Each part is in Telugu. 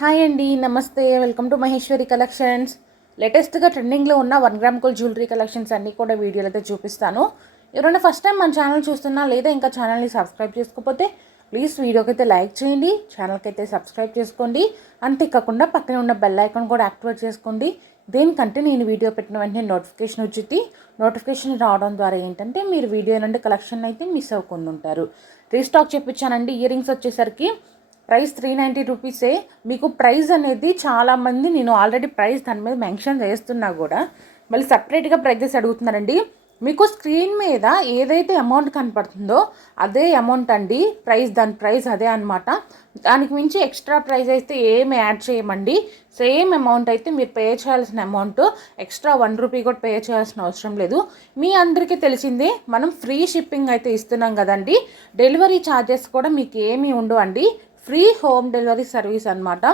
హాయ్ అండి, నమస్తే. Welcome to Maheshwari collections. లేటెస్ట్గా ట్రెండింగ్లో ఉన్న 1 గ్రామ్ గోల్డ్ జ్యువెలరీ కలెక్షన్స్ అన్నీ కూడా వీడియోలో అయితే చూపిస్తాను. ఎవరైనా ఫస్ట్ టైం మన ఛానల్ చూస్తున్నా లేదా ఇంకా ఛానల్ని సబ్స్క్రైబ్ చేసుకోకపోతే ప్లీజ్ వీడియోకి అయితే లైక్ చేయండి, ఛానల్కి అయితే సబ్స్క్రైబ్ చేసుకోండి. అంతేకాకుండా పక్కనే ఉన్న బెల్ ఐకాన్ కూడా యాక్టివేట్ చేసుకోండి. దేనికంటే నేను వీడియో పెట్టిన వెంటనే నోటిఫికేషన్ రావడం ద్వారా ఏంటంటే మీరు వీడియో నుండి కలెక్షన్ అయితే మిస్ అవ్వకుండా ఉంటారు. రీస్టాక్ చెప్పించానండి. ఇయర్ రింగ్స్ వచ్చేసరికి ప్రైస్ 390 రూపీసే. మీకు ప్రైస్ అనేది చాలామంది నేను ఆల్రెడీ ప్రైస్ దాని మీద మెన్షన్ చేస్తున్నా కూడా మళ్ళీ సపరేట్గా ప్రైజెస్ అడుగుతున్నారండి. మీకు స్క్రీన్ మీద ఏదైతే అమౌంట్ కనపడుతుందో అదే అమౌంట్ అండి, దాని ప్రైస్ అదే అనమాట. దానికి మించి ఎక్స్ట్రా ప్రైస్ అయితే ఏమి యాడ్ చేయమండి. సేమ్ అమౌంట్ అయితే మీరు పే చేయాల్సిన అమౌంట్, ఎక్స్ట్రా 1 రూపీ కూడా పే చేయాల్సిన అవసరం లేదు. మీ అందరికీ తెలిసిందే మనం ఫ్రీ షిప్పింగ్ అయితే ఇస్తున్నాం కదండి. డెలివరీ ఛార్జెస్ కూడా మీకు ఏమీ ఉండవు అండి. ఫ్రీ హోమ్ డెలివరీ సర్వీస్ అనమాట.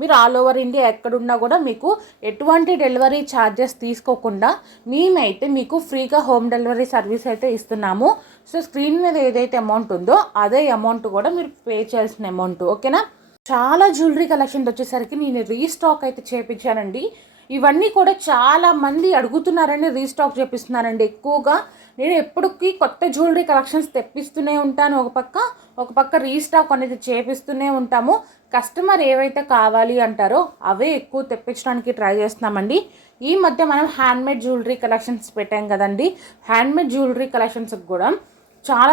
మీరు ఆల్ ఓవర్ ఇండియా ఎక్కడున్నా కూడా మీకు ఎటువంటి డెలివరీ ఛార్జెస్ తీసుకోకుండా మేమైతే మీకు ఫ్రీగా హోమ్ డెలివరీ సర్వీస్ అయితే ఇస్తున్నాము. సో స్క్రీన్ మీద ఏదైతే అమౌంట్ ఉందో అదే అమౌంట్ కూడా మీరు పే చేయాల్సిన అమౌంట్, ఓకేనా. చాలా జ్యువెలరీ కలెక్షన్ వచ్చేసరికి నేను రీస్టాక్ అయితే చేయించానండి. ఇవన్నీ కూడా చాలా మంది అడుగుతున్నారని రీస్టాక్ చేపిస్తున్నానండి. ఎక్కువగా నేను ఎప్పటికీ కొత్త జ్యువెలరీ కలెక్షన్స్ తెప్పిస్తూనే ఉంటాను. ఒక పక్క రీస్టాక్ అనేది చేపిస్తూనే ఉంటాము. కస్టమర్ ఏవైతే కావాలి అంటారో అవే ఎక్కువ తెప్పించడానికి ట్రై చేస్తున్నామండి. ఈ మధ్య మనం హ్యాండ్మేడ్ జ్యువెలరీ కలెక్షన్స్ పెట్టాం కదండి. హ్యాండ్మేడ్ జ్యువెలరీ కలెక్షన్స్కి కూడా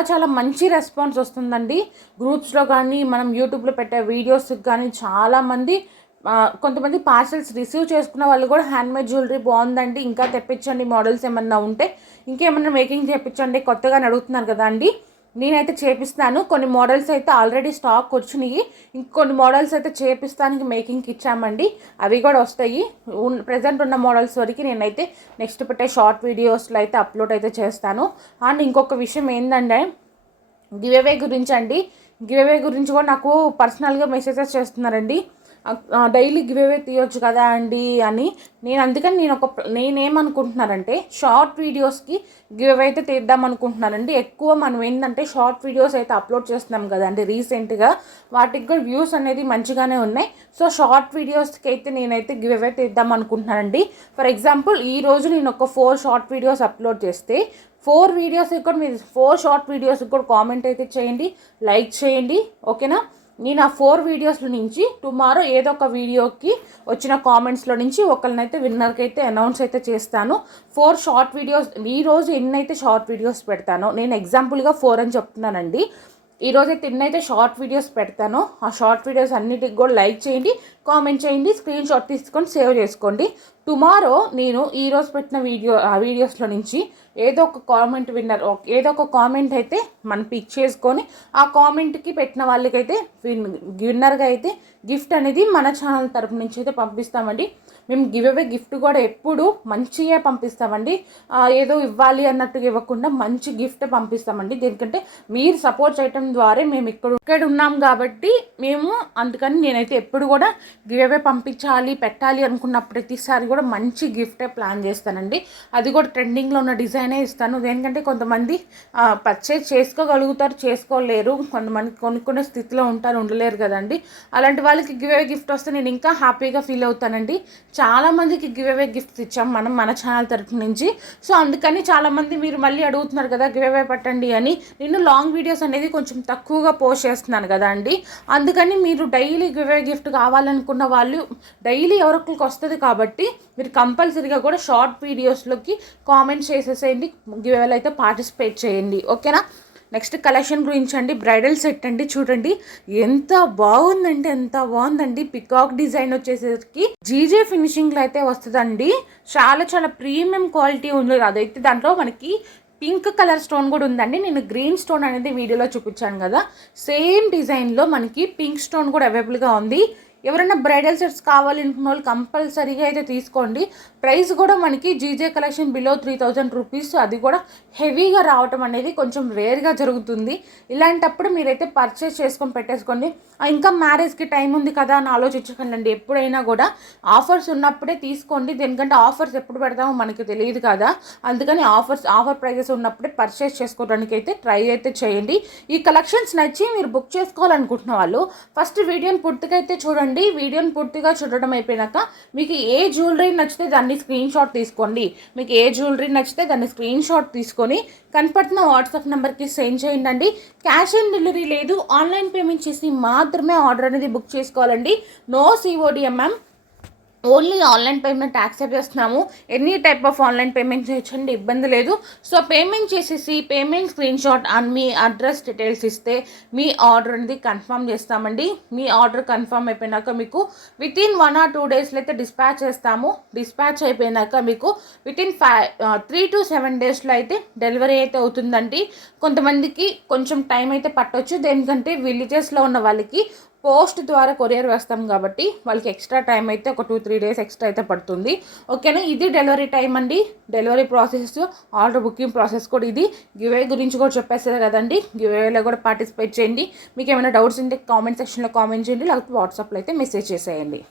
చాలా మంచి రెస్పాన్స్ వస్తుందండి. గ్రూప్స్లో కానీ మనం యూట్యూబ్లో పెట్టే వీడియోస్కి కానీ చాలామంది, కొంతమంది పార్సల్స్ రిసీవ్ చేసుకున్న వాళ్ళు కూడా హ్యాండ్మేడ్ జ్యువెలరీ బాగుందండి, ఇంకా తెప్పించండి, మోడల్స్ ఏమన్నా ఉంటే ఇంకేమన్నా మేకింగ్ చేయించండి కొత్తగా అడుగుతున్నారు కదా అండి. నేనైతే చేపిస్తాను. కొన్ని మోడల్స్ అయితే ఆల్రెడీ స్టాక్ వచ్చినాయి, ఇంకొన్ని మోడల్స్ అయితే చేపిస్తానికి మేకింగ్కి ఇచ్చామండి. అవి కూడా వస్తాయి. ప్రజెంట్ ఉన్న మోడల్స్ వరకు నేనైతే నెక్స్ట్ పెట్టే షార్ట్ వీడియోస్లో అయితే అప్లోడ్ అయితే చేస్తాను. అండ్ ఇంకొక విషయం ఏంటంటే గివ్ అవే గురించి కూడా నాకు పర్సనల్గా మెసేజెస్ చేస్తున్నారండి. డైలీ గివ్ అవే తీయొచ్చు కదా అండి అని. నేనేమనుకుంటున్నానంటే షార్ట్ వీడియోస్కి గివ్ అవే అయితే తీద్దాం అనుకుంటున్నానండి. ఎక్కువ మనం ఏంటంటే షార్ట్ వీడియోస్ అయితే అప్లోడ్ చేస్తున్నాం కదండి రీసెంట్గా, వాటికి కూడా వ్యూస్ అనేది మంచిగానే ఉన్నాయి. సో షార్ట్ వీడియోస్కి అయితే నేనైతే గివ్ అవే తీద్దాం అనుకుంటున్నానండి. ఫర్ ఎగ్జాంపుల్ ఈరోజు నేను ఒక 4 షార్ట్ వీడియోస్ అప్లోడ్ చేస్తే 4 వీడియోస్కి కూడా మీరు 4 షార్ట్ వీడియోస్కి కూడా కామెంట్ అయితే చేయండి, లైక్ చేయండి, ఓకేనా. నేను ఆ 4 వీడియోస్లో నుంచి టుమారో ఏదో ఒక వీడియోకి వచ్చిన కామెంట్స్లో నుంచి ఒకరినైతే విన్నర్కి అయితే అనౌన్స్ అయితే చేస్తాను. 4 షార్ట్ వీడియోస్ ఈరోజు ఎన్నైతే షార్ట్ వీడియోస్ పెడతానో, నేను ఎగ్జాంపుల్గా 4 అని చెప్తున్నానండి. ఈరోజైతే ఎన్నైతే షార్ట్ వీడియోస్ పెడతానో ఆ షార్ట్ వీడియోస్ అన్నిటికి కూడా లైక్ చేయండి, కామెంట్ చేయండి, స్క్రీన్ షాట్ తీసుకొని సేవ్ చేసుకోండి. టుమారో నేను ఈరోజు పెట్టిన వీడియోస్లో నుంచి ఏదో ఒక కామెంట్ అయితే మనం పిక్ చేసుకొని ఆ కామెంట్కి పెట్టిన వాళ్ళకైతే విన్నర్గా అయితే గిఫ్ట్ అనేది మన ఛానల్ తరపు నుంచి అయితే పంపిస్తామండి. మేము గివ్ అవే గిఫ్ట్ కూడా ఎప్పుడు మంచిగా పంపిస్తామండి. ఏదో ఇవ్వాలి అన్నట్టుగా ఇవ్వకుండా మంచి గిఫ్ట్ పంపిస్తామండి. ఎందుకంటే మీరు సపోర్ట్ చేయడం ద్వారా మేము ఇక్కడ ఉన్నాం కాబట్టి అందుకని నేనైతే ఎప్పుడు కూడా గివ్ అవే పెట్టాలి అనుకున్న ప్రతిసారి కూడా మంచి గిఫ్టే ప్లాన్ చేస్తానండి. అది కూడా ట్రెండింగ్లో ఉన్న డిజైనే ఇస్తాను. దేనికంటే కొంతమంది పర్చేజ్ చేసుకోగలుగుతారు, చేసుకోలేరు, కొంతమంది కొనుక్కునే స్థితిలో ఉండలేరు కదండి. అలాంటి వాళ్ళకి గివ్ అవే గిఫ్ట్ వస్తే నేను ఇంకా హ్యాపీగా ఫీల్ అవుతానండి. చాలామందికి గివ్ అవే గిఫ్ట్స్ ఇచ్చాం మనం మన ఛానల్ తరఫు నుంచి. సో అందుకని చాలామంది మీరు మళ్ళీ అడుగుతున్నారు కదా గివ్ అవే పెట్టండి అని. నేను లాంగ్ వీడియోస్ అనేది కొంచెం తక్కువగా పోస్ట్ చేస్తున్నాను కదా అండి. అందుకని మీరు డైలీ గివ్ అవే గిఫ్ట్ కావాలనుకున్న వాళ్ళు డైలీ ఎవరికి వస్తుంది కాబట్టి మీరు కంపల్సరీగా కూడా షార్ట్ వీడియోస్లోకి కామెంట్స్ చేసేసేయండి, గివ్ అవేలో అయితే పార్టిసిపేట్ చేయండి, ఓకేనా. నెక్స్ట్ కలెక్షన్ గురించి అండి, బ్రైడల్ సెట్ అండి. చూడండి ఎంత బాగుందండి. పికాక్ డిజైన్ వచ్చేసరికి జీజే ఫినిషింగ్లో అయితే వస్తుందండి. చాలా ప్రీమియం క్వాలిటీ ఉంది. అదైతే దాంట్లో మనకి పింక్ కలర్ స్టోన్ కూడా ఉందండి. నేను గ్రీన్ స్టోన్ అనేది వీడియోలో చూపించాను కదా, సేమ్ డిజైన్లో మనకి పింక్ స్టోన్ కూడా అవైలబుల్గా ఉంది. ఎవరైనా బ్రైడల్ సెట్స్ కావాలనుకున్న వాళ్ళు కంపల్సరీగా అయితే తీసుకోండి. ప్రైస్ కూడా మనకి జీజే కలెక్షన్ బిలో 3000 రూపీస్. అది కూడా హెవీగా రావటం అనేది కొంచెం రేర్గా జరుగుతుంది. ఇలాంటప్పుడు మీరైతే పర్చేస్ చేసుకొని పెట్టేసుకోండి. ఇంకా మ్యారేజ్కి టైం ఉంది కదా అని ఆలోచించకండి. ఎప్పుడైనా కూడా ఆఫర్స్ ఉన్నప్పుడే తీసుకోండి. ఎందుకంటే ఆఫర్స్ ఎప్పుడు పెడతామో మనకి తెలియదు కదా. అందుకని ఆఫర్ ప్రైజెస్ ఉన్నప్పుడే పర్చేస్ చేసుకోవడానికి అయితే ట్రై అయితే చేయండి. ఈ కలెక్షన్స్ నచ్చి మీరు బుక్ చేసుకోవాలనుకుంటున్న వాళ్ళు ఫస్ట్ వీడియోని పూర్తిగా అయితే చూడండి. చూడండి. వీడియోని పూర్తిగా చూడడం అయిపోయినాక మీకు ఏ జ్యువెలరీ నచ్చితే దాన్ని స్క్రీన్ షాట్ తీసుకోండి. మీకు ఏ జ్యువెలరీ నచ్చితే దాన్ని స్క్రీన్ షాట్ తీసుకొని కనపడుతున్న వాట్సాప్ నెంబర్కి సెండ్ చేయండి. క్యాష్ ఆన్ డెలివరీ లేదు, ఆన్లైన్ పేమెంట్ చేసి మాత్రమే ఆర్డర్ అనేది బుక్ చేసుకోవాలండి. No CODM. Only online payment accept చేస్తున్నాము. Any type of online payment చేయొచ్చండి, ఇబ్బంది లేదు. సో పేమెంట్ చేసేసి పేమెంట్ స్క్రీన్ షాట్ అండ్ మీ అడ్రస్ డీటెయిల్స్ ఇస్తే మీ ఆర్డర్ అనేది కన్ఫర్మ్ చేస్తామండి. మీ ఆర్డర్ కన్ఫర్మ్ అయిపోయినాక మీకు వితిన్ 1 or 2 డేస్లో అయితే డిస్పాచ్ చేస్తాము. డిస్పాచ్ అయిపోయినాక మీకు వితిన్ 3 to 7 డేస్లో అయితే డెలివరీ అయితే అవుతుందండి. కొంతమందికి కొంచెం టైం అయితే పట్టవచ్చు, దేనికంటే విలేజెస్లో ఉన్న వాళ్ళకి పోస్ట్ ద్వారా కొరియర్ వేస్తాం కాబట్టి వాళ్ళకి ఎక్స్ట్రా టైం అయితే ఒక 2-3 డేస్ ఎక్స్ట్రా అయితే పడుతుంది. ఓకేనా, ఇది డెలివరీ టైం అండి. Delivery process, order booking process కూడా ఇది. గివ్వే గురించి కూడా చెప్పేస్తారు కదండి, గివ్వేలో కూడా పార్టిసిపేట్ చేయండి. మీకు ఏమైనా డౌట్స్ ఉంటే కామెంట్ సెక్షన్లో కామెంట్ చేయండి, లేకపోతే వాట్సాప్లో అయితే మెసేజ్ చేసేయండి.